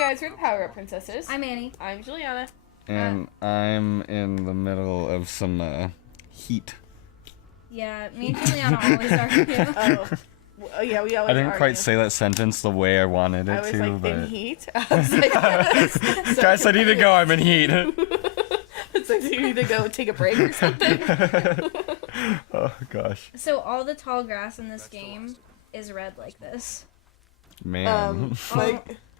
guys, we're the Power Up Princesses. I'm Annie. I'm Juliana. And I'm in the middle of some heat. Yeah, me and Juliana always argue. Oh, yeah, we always I didn't argue. quite say that sentence the way I wanted it I was to, like, but... in heat? I was like, Guys, I need to go, I'm in heat. It's like, do you need to go take a break or something? Oh, gosh. So all the tall grass in this game is red like this. Man.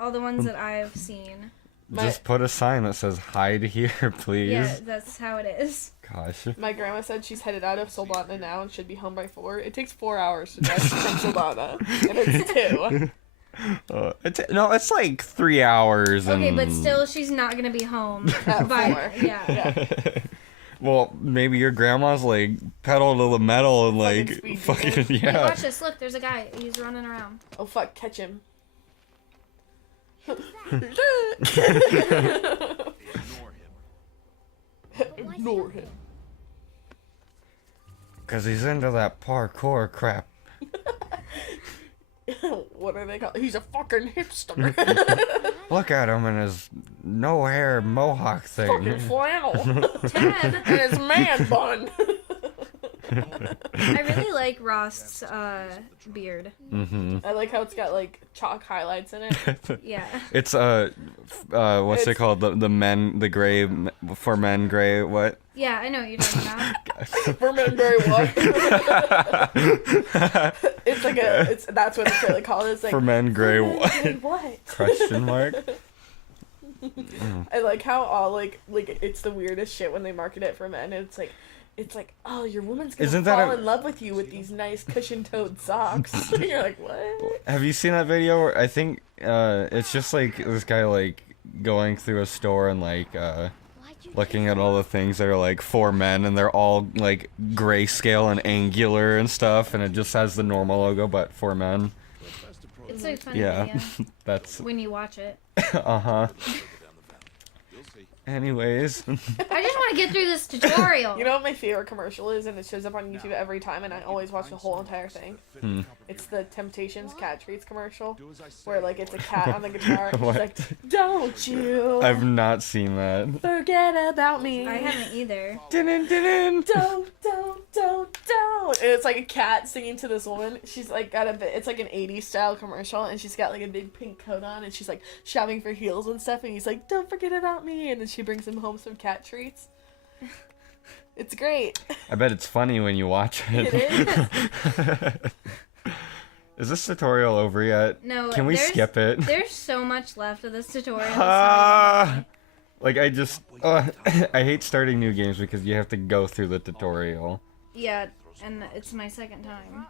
All the ones that I've seen. Just put a sign that says, hide here, please. Yeah, that's how it is. Gosh. My grandma said she's headed out of Soldotna now and should be home by 4. It takes 4 hours to drive from Soldotna, and it's 2. No, it's like 3 hours. Okay, and... but still, she's not gonna be home At by 4. yeah. Well, maybe your grandma's like pedal to the metal and like fucking Hey, yeah. watch this. Look, there's a guy. He's running around. Oh fuck, catch him. Ignore him. Cause he's into that parkour crap. What are they called? He's a fucking hipster. Look at him and his no hair mohawk Fucking thing. flannel. Ted, And his man bun. I really like Rost's beard. Mm-hmm. I like how it's got like chalk highlights in it. Yeah. It's what's it called? The gray for men gray what? Yeah, I know what you're talking about. For men, very what? It's like that's what it's really called. It's like For men gray what? What? Question mark. I like how all like it's the weirdest shit when they market it for men. It's like, oh, your woman's gonna Isn't that fall a- in love with you with these nice cushion-toed socks. You're like, what? Have you seen that video where I think it's just like this guy like going through a store and like looking at all the things that are like for men and they're all like grayscale and angular and stuff and it just has the normal logo but for men. It's a funny Yeah. video That's when you watch it. uh-huh. Anyways. I just want to get through this tutorial. You know what my favorite commercial is, and it shows up on YouTube every time, and I always watch the whole entire thing. It's the Temptations cat treats commercial, where like it's a cat on the guitar. And she's What? like, "Don't you I've not seen that. forget about me? I haven't either. Dun-dun-dun-dun. Don't. And it's like a cat singing to this woman. She's like got a bit. It's like an '80s style commercial, and she's got like a big pink coat on, and she's like shopping for heels and stuff. And he's like, "Don't forget about me," and then she brings him home some cat treats. It's great. I bet it's funny when you watch it. It is. Is this tutorial over yet? No. Can we skip it? There's so much left of this tutorial. Like I just I hate starting new games because you have to go through the tutorial. Yeah, and it's my second time.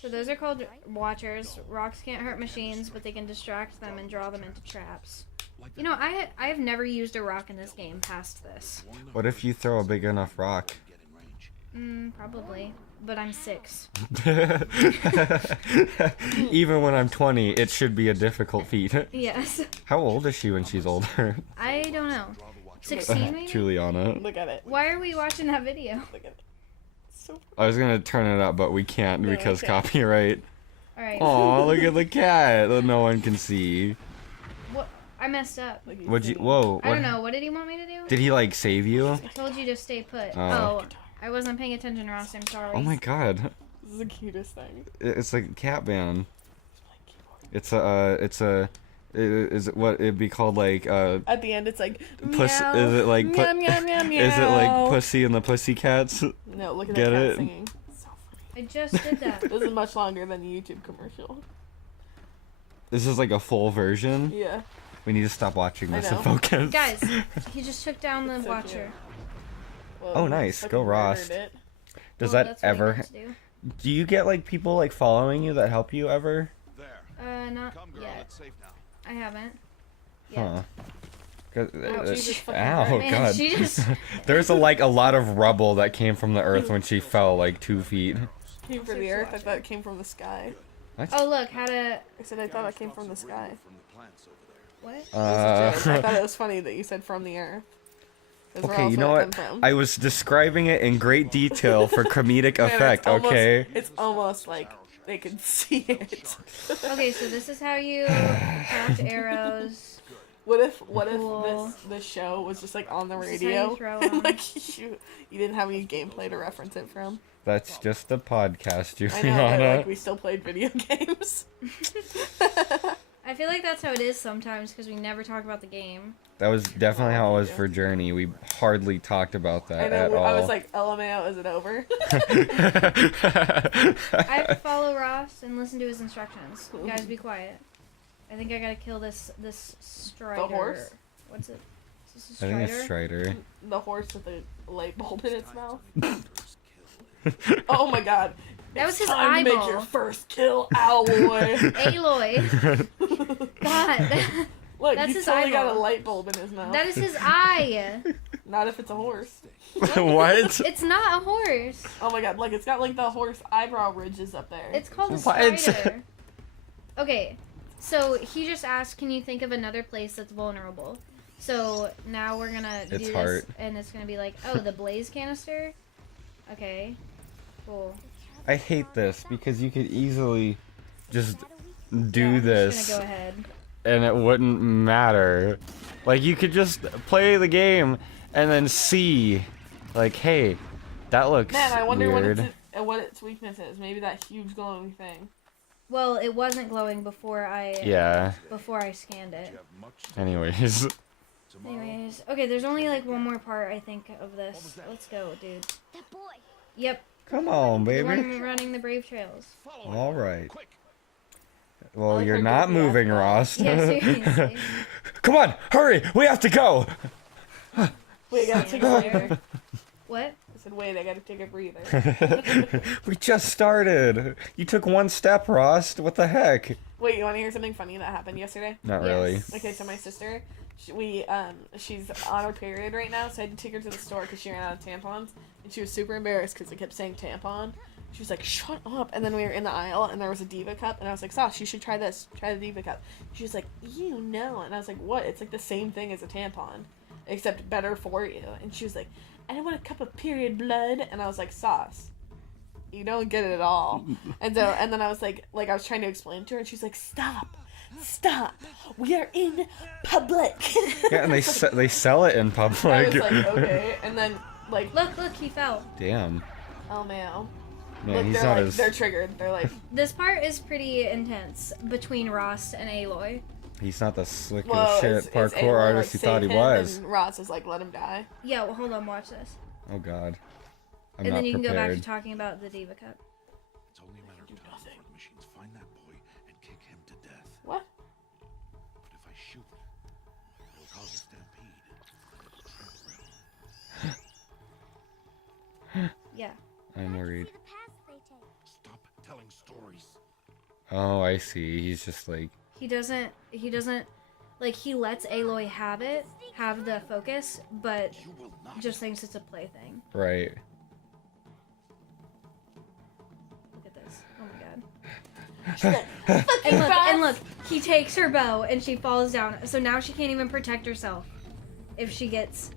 So those are called watchers. Rocks can't hurt machines, but they can distract them and draw them into traps. You know, I have never used a rock in this game past this. What if you throw a big enough rock? Probably. But I'm 6. Even when I'm 20, it should be a difficult feat. Yes. How old is she when she's older? I don't know. 16 maybe? Juliana. Look at it. Why are we watching that video? Look at it. So I was gonna turn it up, but we can't No, because we can't. copyright. Alright. Aw, look at the cat that no one can see. What? I messed up. like What'd you? Whoa. I don't know. What did he want me to do? Did he like save you? I told you to stay put. Oh. Oh, I wasn't paying attention, Ross. I'm sorry. Oh my god. This is the cutest thing. It's like a cat band. It's a. Is it what it'd be called like At the end, it's like puss? meow, Is it like meow, meow, meow, meow. Is it like Pussy and the Pussycats? No, look at Get that cat it? singing. So funny. I just did that. This is much longer than the YouTube commercial. This is like a full version. Yeah. We need to stop watching I this and know. focus. Guys, he just took down the It's so watcher. Well, Oh, he nice. fucking Go Ross. murdered it. Does Well, that that's what he ever? meant to do. Do you get like people like following you that help you ever? Not yet. I haven't. Huh. 'Cause, Oh, Jesus fucking ow, Christ. Man, god. she just... There's a lot of rubble that came from the earth when she fell like 2 feet. Came from the earth. I thought it came from the sky. Oh, look, how to... I said I thought it came from the sky. What? It was a joke. I thought it was funny that you said from the earth. 'Cause where Okay, else you would know it what? come from? I was describing it in great detail for comedic And effect, it's almost, okay? It's almost like they could see it. Okay, so this is how you craft arrows. What if Cool. this show was just like on the This is how you radio throw and 'em. like you didn't have any gameplay to reference it from? That's just a podcast, I know, but Juliana. like we still played video games. I feel like that's how it is sometimes because we never talk about the game. That was definitely how it was for Journey. We hardly talked about I that know. at all. I was like, LMAO, is it over? I have to follow Ross and listen to his instructions. You guys, be quiet. I think I gotta kill this strider. The horse? What's it? Is this I a think strider? it's Strider. The horse with the light bulb in its mouth. Oh my god. That was It's his time to make eyeball. your first kill, Alloy. Aloy. God. Look, That's he's his totally got a eyeball. light bulb in his mouth. That is his eye. Not if it's a horse. What? It's not a horse. Oh my god, look, it's got like the horse eyebrow ridges up there. It's called a What? strider. Okay, so he just asked, can you think of another place that's vulnerable? So now we're gonna do It's this, heart. and it's gonna be like, oh, the blaze canister? Okay, cool. I hate this because you could easily just Yeah, do I'm this just gonna go ahead. and it wouldn't matter. Like, you could just play the game and then see, like, hey, that looks Man, I wonder weird. what its weakness is. Maybe that huge glowing thing. Well, it wasn't glowing before I Yeah, scanned it. anyways. Anyways, okay, there's only like one more part I think of this. Let's go, dude. That boy. Yep, Come on, the baby. one running the brave trails. Alright. I Well, like you're her not goofy ass moving, mouth. Ross. Yeah, seriously. Come on, hurry! We have to go! Wait, I gotta take a breather. What? I said, wait, I gotta take a breather. We just started. You took one step, Ross. What the heck? Wait, you wanna hear something funny that happened yesterday? Not Yes. really. Okay, so my sister, she's on her period right now, so I had to take her to the store because she ran out of tampons, and she was super embarrassed because I kept saying tampon. She was like, shut up, and then we were in the aisle, and there was a Diva cup, and I was like, Sauce, you should try this, try the Diva cup. She was like, you know, and I was like, what? It's like the same thing as a tampon, except better for you. And she was like, I don't want a cup of period blood, and I was like, Sauce, you don't get it at all. And then I was like I was trying to explain to her, and she's like, stop, we are in public. Yeah, and they sell it in I public. was like, okay, and then like, Look, he fell. Damn. oh man, Man, look, he's they're not like, as... they're triggered. They're like, This part is pretty intense between Ross and Aloy. He's not the slickest well, shit is parkour Aloy, artist like, he thought he save him, was. And Ross is like, let him die. Yeah, well, hold on, watch this. Oh god. I'm And not then you can go back prepared. to talking about the Diva Cup. It's only a matter of time before the machines find that boy and kick him to death. What? But if I shoot, it'll cause a stampede. Yeah. I'm worried. The paths they take. Stop telling stories. Oh, I see. He's just like... He doesn't, like, he lets Aloy have the focus, but You will not. just thinks it's a plaything. Right. Look at this. Oh my god. She's like, And look, he takes her bow and she falls down. So now she can't even protect herself if she gets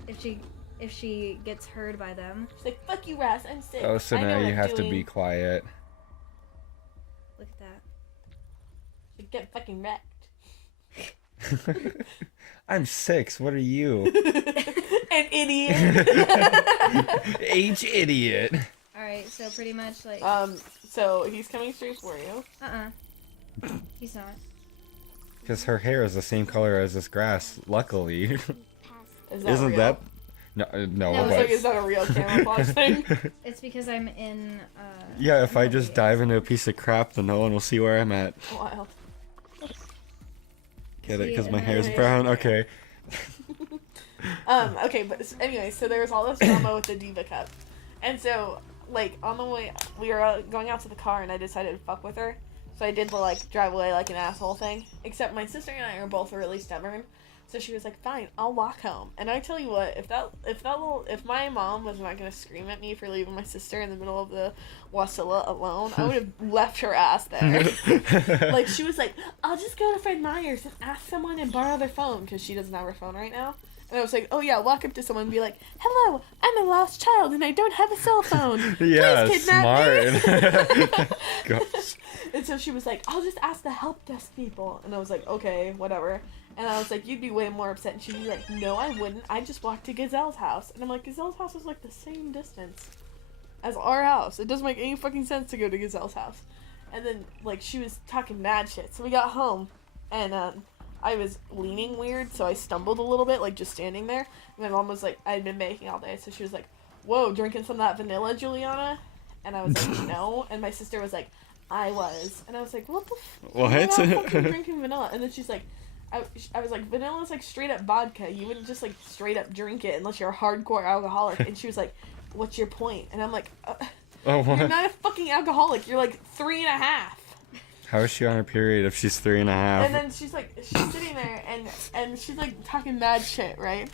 heard by them. she's like, fuck you, Ross, I'm sick. Oh, so I know now what you I'm have to doing. be quiet. Look at that. Like, get fucking wrecked. I'm 6. What are you? An idiot. Age idiot. All right, so pretty much like So he's coming straight for you. he's not. Because her hair is the same color as this grass, luckily. Is that Isn't real? that... No, No, I was but... like, is that a real camouflage thing? It's because I'm in. Yeah, if I I'm just oblivious. dive into a piece of crap, then no one will see where I'm at. Wild. Get it? See, Because my and hair's then- brown? Okay. Okay, but anyway, so there was all this drama with the Diva Cup. And so, like, on the way, we were going out to the car, and I decided to fuck with her. So I did the, like, drive away like an asshole thing. Except my sister and I are both really stubborn. So she was like, fine, I'll walk home. And I tell you what, if my mom was not going to scream at me for leaving my sister in the middle of the Wasilla alone, I would have left her ass there. Like, she was like, I'll just go to Fred Meyer's and ask someone and borrow their phone, because she doesn't have her phone right now. And And I was like, oh yeah, walk up to someone and be like, hello, I'm a lost child and I don't have a cell phone. Yeah, Please kidnap me. smart. Gosh. And so she was like, I'll just ask the help desk people. And I was like, okay, whatever. And I was like, you'd be way more upset. And she'd be like, no, I wouldn't. I'd just walk to Gazelle's house. And I'm like, Gazelle's house is like the same distance as our house. It doesn't make any fucking sense to go to Gazelle's house. And then, like, she was talking mad shit. So we got home, and I was leaning weird, so I stumbled a little bit, like, just standing there. And my mom was like, I had been baking all day, so she was like, whoa, drinking some of that vanilla, Juliana? And I was like, no. And my sister was like, I was. And I was like, what the What? I'm not fucking drinking vanilla. And then she's like, I was like, vanilla's like straight up vodka. You wouldn't just like straight up drink it unless you're a hardcore alcoholic. And she was like, what's your point? And I'm like, Oh, what? you're not a fucking alcoholic. You're like 3.5. How is she on her period if she's 3.5? And then she's like, she's sitting there and she's like talking mad shit, right?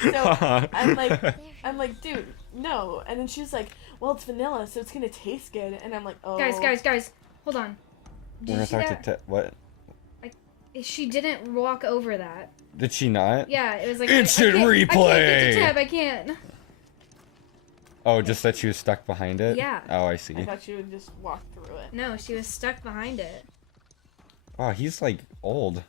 So I'm like, dude, no. And then she's like, well, it's vanilla, so it's gonna taste good. And I'm like, oh. Guys, hold on. Did you see that? What? She didn't walk over that. Did she not? Yeah, it was like Instant replay! I can't get to tab, I can't. Oh, just that she was stuck behind it? Yeah. Oh, I see. I thought she would just walk through it. No, she was stuck behind it. Oh, he's like old.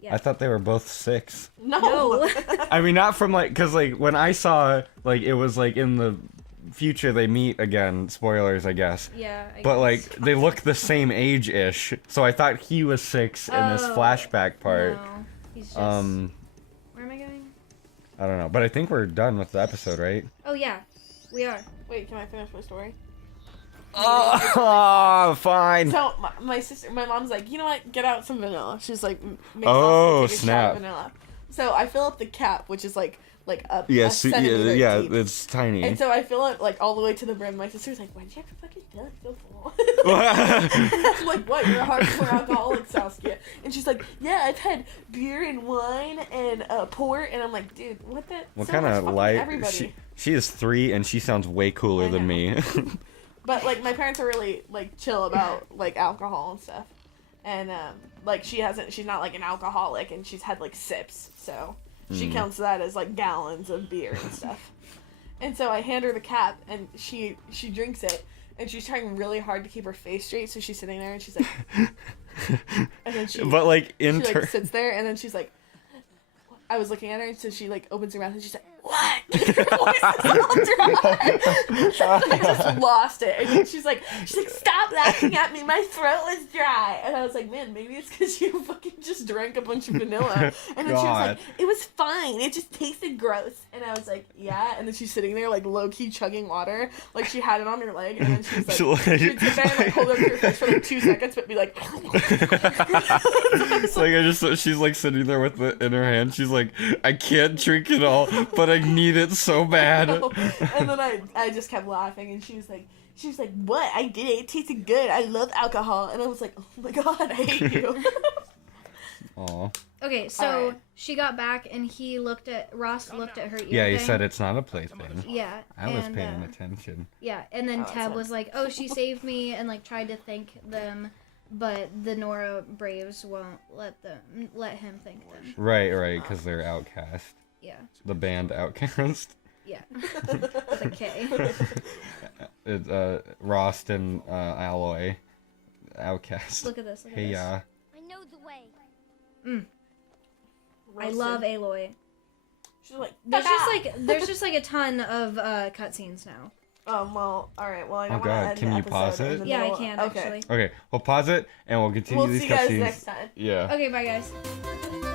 Yeah. I thought they were both 6. No. I mean, not from like, cause like when I saw like it was like in the future they meet again. Spoilers, I guess. Yeah. But like they look the same age-ish, so I thought he was 6 in this flashback part. No, he's just. Where Where am I going? I don't know, but I think we're done with the episode, right? Oh yeah, we are. Wait, can I finish my story? Oh, fine. So my mom's like, you know what? Get out some vanilla. She's like, make Oh, take a shot of snap. vanilla. So I fill up the cap, which is like a Yes, centimeter yeah, deep. it's tiny. And so I fill it like all the way to the brim. My sister's like, why'd you have to fucking fill it so full? I'm like, what? You're a hardcore alcoholic, Saskia. And she's like, yeah, I've had beer and wine and port. And I'm like, dude, what the? What so kind much of fucking light? everybody. She is 3 and she sounds way cooler I than know. me. But like my parents are really like chill about like alcohol and stuff, and like she's not like an alcoholic, and she's had like sips, so she counts that as like gallons of beer and stuff. And so I hand her the cap, and she drinks it, and she's trying really hard to keep her face straight, so she's sitting there and she's like, and then But like she like sits there, and then she's like, I was looking at her, and so she like opens her mouth, and she's like, what? Her voice is all dry. I just lost it. And then she's like, stop laughing at me. My throat is dry. And I was like, man, maybe it's because you fucking just drank a bunch of vanilla. And then she was like, it was fine. It just tasted gross. And I was like, yeah. And then she's sitting there like low key chugging water, like she had it on her leg. And then she was like, she'd sit there and like hold up to her face for like 2 seconds, but be like, It's like she's like sitting there with it in her hand. She's like, I can't drink it all, but I need it so bad. And then I just kept laughing, and she was like, what? I did it. It tasted good. I love alcohol. And I was like, oh my god, I hate you. Aw. Okay, so Alright. she got back and Ross looked at her ear. Yeah, he thing. said it's not a plaything. Yeah. I was and, paying attention. Yeah, and then Oh, Teb that's was like, oh, she saved me, and like tried to thank them, but the Nora Braves won't let him thank them. Right, because they're Outcast. Yeah. The band Outcast. Yeah. With a K. It's Rost and Alloy. Outcast. Look at this. Hey, yeah. I know the way. I love Aloy. She's like, There's just like a ton of cutscenes now. well, alright, well, I don't Oh, want to God, end can the you pause episode in it? the Yeah, I middle- can okay. actually. Okay, we'll pause it and we'll continue We'll these see you guys cutscenes. next time. Yeah. Okay, bye guys.